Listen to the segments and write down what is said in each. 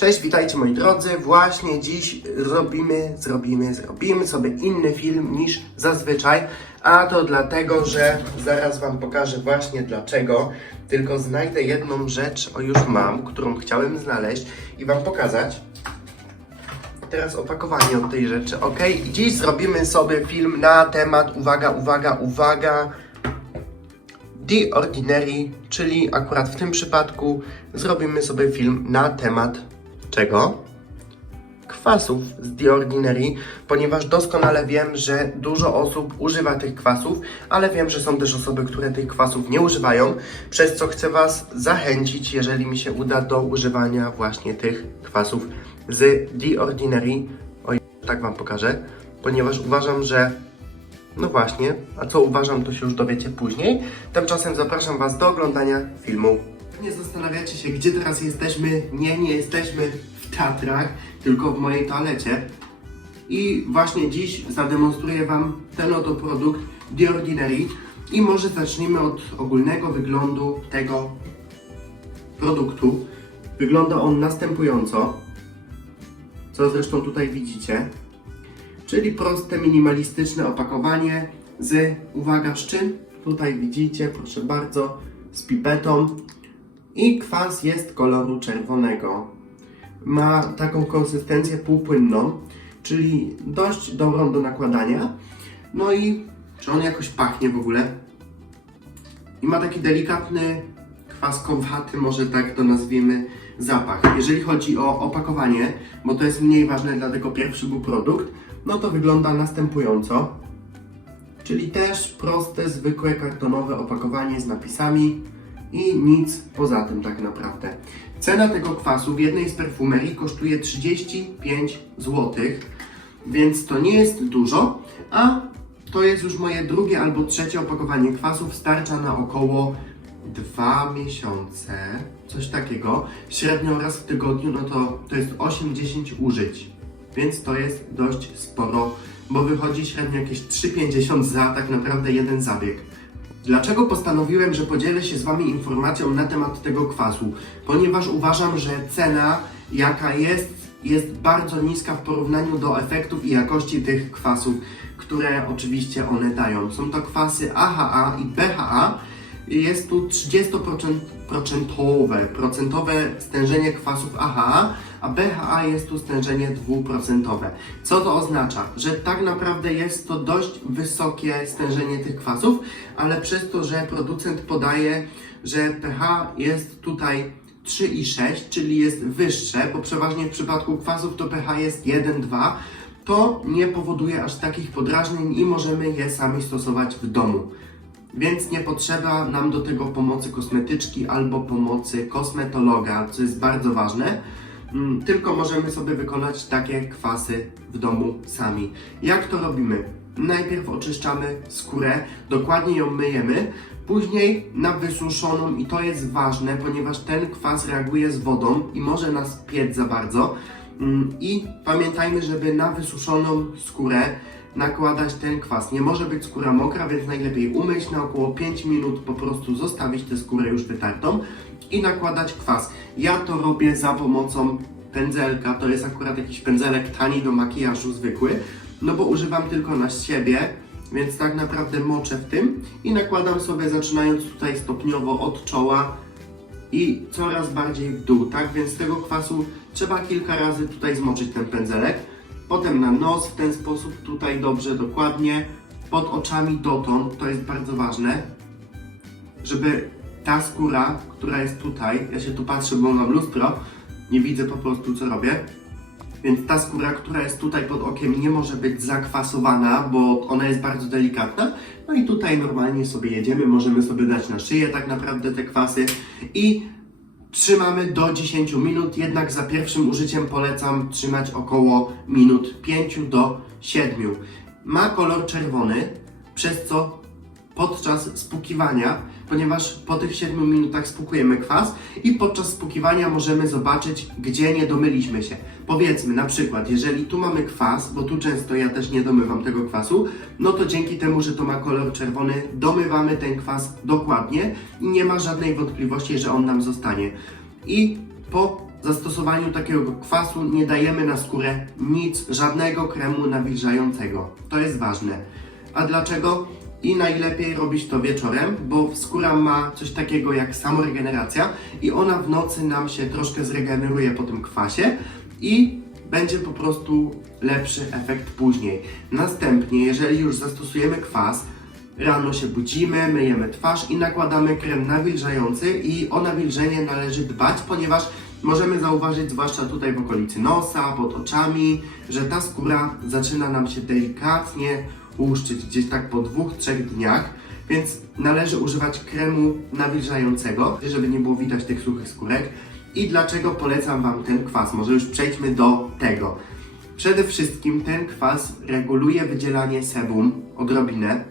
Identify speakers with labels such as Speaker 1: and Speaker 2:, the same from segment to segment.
Speaker 1: Cześć, witajcie moi drodzy. Właśnie dziś robimy, zrobimy, zrobimy sobie inny film niż zazwyczaj. A to dlatego, że zaraz Wam pokażę właśnie dlaczego. Tylko znajdę jedną rzecz, o już mam, którą chciałem znaleźć i Wam pokazać. Teraz opakowanie od tej rzeczy, ok? I dziś zrobimy sobie film na temat, uwaga, uwaga, uwaga, The Ordinary, czyli akurat w tym przypadku zrobimy sobie film na temat czego? Kwasów z The Ordinary, ponieważ doskonale wiem, że dużo osób używa tych kwasów, ale wiem, że są też osoby, które tych kwasów nie używają, przez co chcę Was zachęcić, jeżeli mi się uda, do używania właśnie tych kwasów z The Ordinary. Oj, tak Wam pokażę, ponieważ uważam, że no właśnie, a co uważam, to się już dowiecie później. Tymczasem zapraszam Was do oglądania filmu. Nie zastanawiacie się, gdzie teraz jesteśmy? Nie, nie jesteśmy w Tatrach, tylko w mojej toalecie. I właśnie dziś zademonstruję Wam ten oto produkt The Ordinary. I może zacznijmy od ogólnego wyglądu tego produktu. Wygląda on następująco, co zresztą tutaj widzicie czyli proste, minimalistyczne opakowanie z, uwaga, z czym? Tutaj widzicie, proszę bardzo, z pipetą i kwas jest koloru czerwonego. Ma taką konsystencję półpłynną, czyli dość dobrą do nakładania. No i czy on jakoś pachnie w ogóle? I ma taki delikatny, kwaskowaty, może tak to nazwiemy, zapach. Jeżeli chodzi o opakowanie, bo to jest mniej ważne, dlatego pierwszy był produkt, no to wygląda następująco. Czyli też proste, zwykłe kartonowe opakowanie z napisami i nic poza tym tak naprawdę. Cena tego kwasu w jednej z perfumerii kosztuje 35 zł, więc to nie jest dużo, a to jest już moje drugie albo trzecie opakowanie kwasów. Starcza na około dwa miesiące, coś takiego. Średnio raz w tygodniu, no to, to jest 8-10 użyć, więc to jest dość sporo, bo wychodzi średnio jakieś 3,50 za tak naprawdę jeden zabieg. Dlaczego postanowiłem, że podzielę się z Wami informacją na temat tego kwasu? Ponieważ uważam, że cena, jaka jest, jest bardzo niska w porównaniu do efektów i jakości tych kwasów, które oczywiście one dają. Są to kwasy AHA i BHA. Jest tu 30% procentowe stężenie kwasów AHA, a BHA jest tu stężenie 2%. Co to oznacza? Że tak naprawdę jest to dość wysokie stężenie tych kwasów, ale przez to, że producent podaje, że pH jest tutaj 3,6, czyli jest wyższe, bo przeważnie w przypadku kwasów to pH jest 1,2, to nie powoduje aż takich podrażnień i możemy je sami stosować w domu. Więc nie potrzeba nam do tego pomocy kosmetyczki albo pomocy kosmetologa, co jest bardzo ważne. Mm, Tylko możemy sobie wykonać takie kwasy w domu sami. Jak to robimy? Najpierw oczyszczamy skórę, dokładnie ją myjemy, później na wysuszoną i to jest ważne, ponieważ ten kwas reaguje z wodą i może nas piec za bardzo. Mm, I pamiętajmy, żeby na wysuszoną skórę nakładać ten kwas. Nie może być skóra mokra, więc najlepiej umyć na około 5 minut, po prostu zostawić tę skórę już wytartą i nakładać kwas. Ja to robię za pomocą pędzelka, to jest akurat jakiś pędzelek tani do makijażu zwykły, no bo używam tylko na siebie, więc tak naprawdę moczę w tym i nakładam sobie zaczynając tutaj stopniowo od czoła i coraz bardziej w dół, tak? Więc tego kwasu trzeba kilka razy tutaj zmoczyć ten pędzelek. Potem na nos w ten sposób, tutaj dobrze, dokładnie. Pod oczami dotąd, to jest bardzo ważne, żeby ta skóra, która jest tutaj, ja się tu patrzę, bo mam lustro, nie widzę po prostu co robię, więc ta skóra, która jest tutaj pod okiem nie może być zakwasowana, bo ona jest bardzo delikatna. No i tutaj normalnie sobie jedziemy, możemy sobie dać na szyję tak naprawdę te kwasy i trzymamy do 10 minut, jednak za pierwszym użyciem polecam trzymać około minut 5 do 7. Ma kolor czerwony, przez co podczas spukiwania, ponieważ po tych 7 minutach spukujemy kwas i podczas spukiwania możemy zobaczyć, gdzie nie domyliśmy się. Powiedzmy na przykład, jeżeli tu mamy kwas, bo tu często ja też nie domywam tego kwasu, no to dzięki temu, że to ma kolor czerwony, domywamy ten kwas dokładnie i nie ma żadnej wątpliwości, że on nam zostanie. I po zastosowaniu takiego kwasu nie dajemy na skórę nic, żadnego kremu nawilżającego. To jest ważne. A dlaczego? I najlepiej robić to wieczorem, bo skóra ma coś takiego jak samoregeneracja i ona w nocy nam się troszkę zregeneruje po tym kwasie i będzie po prostu lepszy efekt później. Następnie, jeżeli już zastosujemy kwas, Rano się budzimy, myjemy twarz i nakładamy krem nawilżający i o nawilżenie należy dbać, ponieważ możemy zauważyć, zwłaszcza tutaj w okolicy nosa, pod oczami, że ta skóra zaczyna nam się delikatnie łuszczyć gdzieś tak po dwóch, trzech dniach, więc należy używać kremu nawilżającego, żeby nie było widać tych suchych skórek. I dlaczego polecam Wam ten kwas? Może już przejdźmy do tego. Przede wszystkim ten kwas reguluje wydzielanie sebum odrobinę,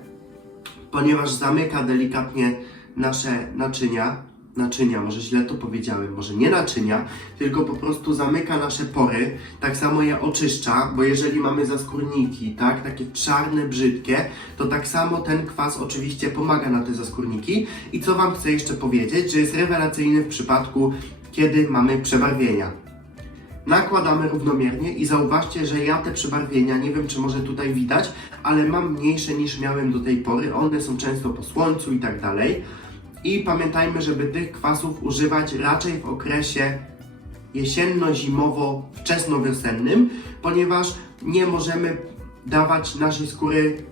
Speaker 1: ponieważ zamyka delikatnie nasze naczynia. Naczynia, może źle to powiedziałem, może nie naczynia, tylko po prostu zamyka nasze pory, tak samo je oczyszcza, bo jeżeli mamy zaskórniki, tak, takie czarne, brzydkie, to tak samo ten kwas oczywiście pomaga na te zaskórniki. I co Wam chcę jeszcze powiedzieć, że jest rewelacyjny w przypadku, kiedy mamy przebarwienia. Nakładamy równomiernie i zauważcie, że ja te przebarwienia, nie wiem czy może tutaj widać, ale mam mniejsze niż miałem do tej pory. One są często po słońcu i tak dalej. I pamiętajmy, żeby tych kwasów używać raczej w okresie jesienno-zimowo-wczesnowiosennym, ponieważ nie możemy dawać naszej skóry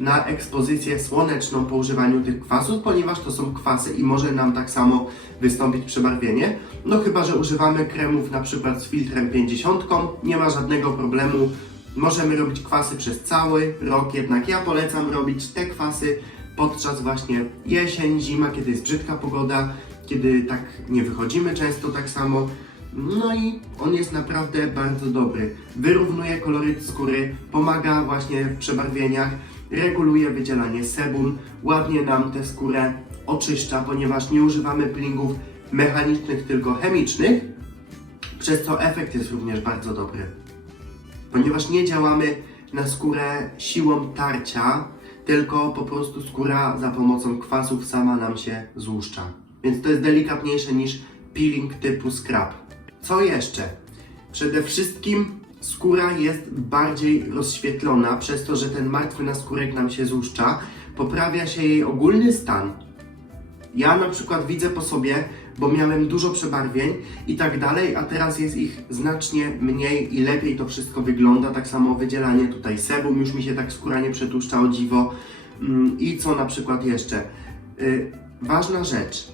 Speaker 1: na ekspozycję słoneczną po używaniu tych kwasów, ponieważ to są kwasy i może nam tak samo wystąpić przebarwienie. No chyba, że używamy kremów na przykład z filtrem 50, nie ma żadnego problemu. Możemy robić kwasy przez cały rok, jednak ja polecam robić te kwasy podczas właśnie jesień, zima, kiedy jest brzydka pogoda, kiedy tak nie wychodzimy często tak samo. No i on jest naprawdę bardzo dobry. Wyrównuje koloryt skóry, pomaga właśnie w przebarwieniach, reguluje wydzielanie sebum, ładnie nam tę skórę oczyszcza, ponieważ nie używamy peelingów mechanicznych, tylko chemicznych, przez co efekt jest również bardzo dobry. Ponieważ nie działamy na skórę siłą tarcia, tylko po prostu skóra za pomocą kwasów sama nam się złuszcza. Więc to jest delikatniejsze niż peeling typu scrub. Co jeszcze? Przede wszystkim skóra jest bardziej rozświetlona przez to, że ten martwy naskórek nam się złuszcza. Poprawia się jej ogólny stan. Ja na przykład widzę po sobie, bo miałem dużo przebarwień i tak dalej, a teraz jest ich znacznie mniej i lepiej to wszystko wygląda. Tak samo wydzielanie tutaj sebum, już mi się tak skóra nie przetłuszcza o dziwo. Mm, I co na przykład jeszcze? Y, ważna rzecz.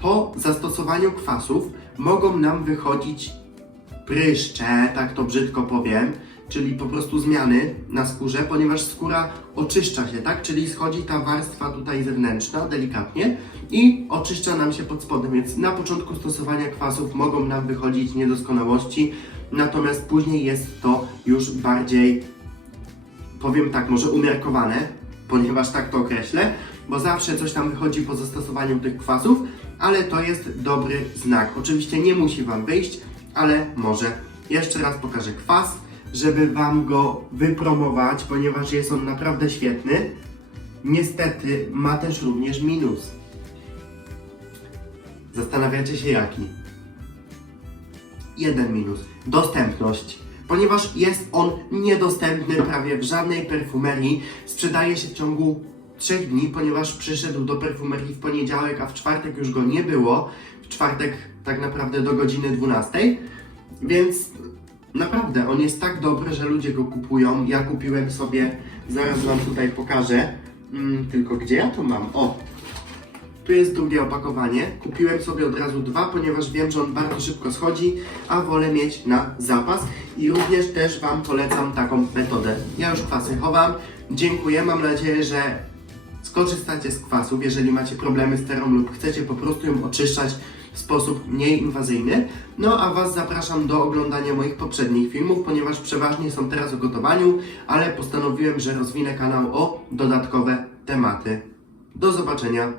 Speaker 1: Po zastosowaniu kwasów mogą nam wychodzić pryszcze, tak to brzydko powiem, czyli po prostu zmiany na skórze, ponieważ skóra oczyszcza się, tak? Czyli schodzi ta warstwa tutaj zewnętrzna delikatnie i oczyszcza nam się pod spodem, więc na początku stosowania kwasów mogą nam wychodzić niedoskonałości, natomiast później jest to już bardziej, powiem tak, może umiarkowane, ponieważ tak to określę, bo zawsze coś tam wychodzi po zastosowaniu tych kwasów, ale to jest dobry znak. Oczywiście nie musi Wam wyjść, ale może. Jeszcze raz pokażę kwas, żeby Wam go wypromować, ponieważ jest on naprawdę świetny. Niestety ma też również minus. Zastanawiacie się jaki? Jeden minus. Dostępność. Ponieważ jest on niedostępny prawie w żadnej perfumerii, sprzedaje się w ciągu 3 dni, ponieważ przyszedł do perfumerii w poniedziałek, a w czwartek już go nie było. W czwartek tak naprawdę do godziny 12. Więc naprawdę on jest tak dobry, że ludzie go kupują. Ja kupiłem sobie, zaraz Wam tutaj pokażę. Mm, tylko gdzie ja to mam? O! Tu jest drugie opakowanie. Kupiłem sobie od razu dwa, ponieważ wiem, że on bardzo szybko schodzi, a wolę mieć na zapas. I również też Wam polecam taką metodę. Ja już kwasy chowam. Dziękuję. Mam nadzieję, że skorzystacie z kwasów, jeżeli macie problemy z terą lub chcecie po prostu ją oczyszczać w sposób mniej inwazyjny. No a Was zapraszam do oglądania moich poprzednich filmów, ponieważ przeważnie są teraz o gotowaniu, ale postanowiłem, że rozwinę kanał o dodatkowe tematy. Do zobaczenia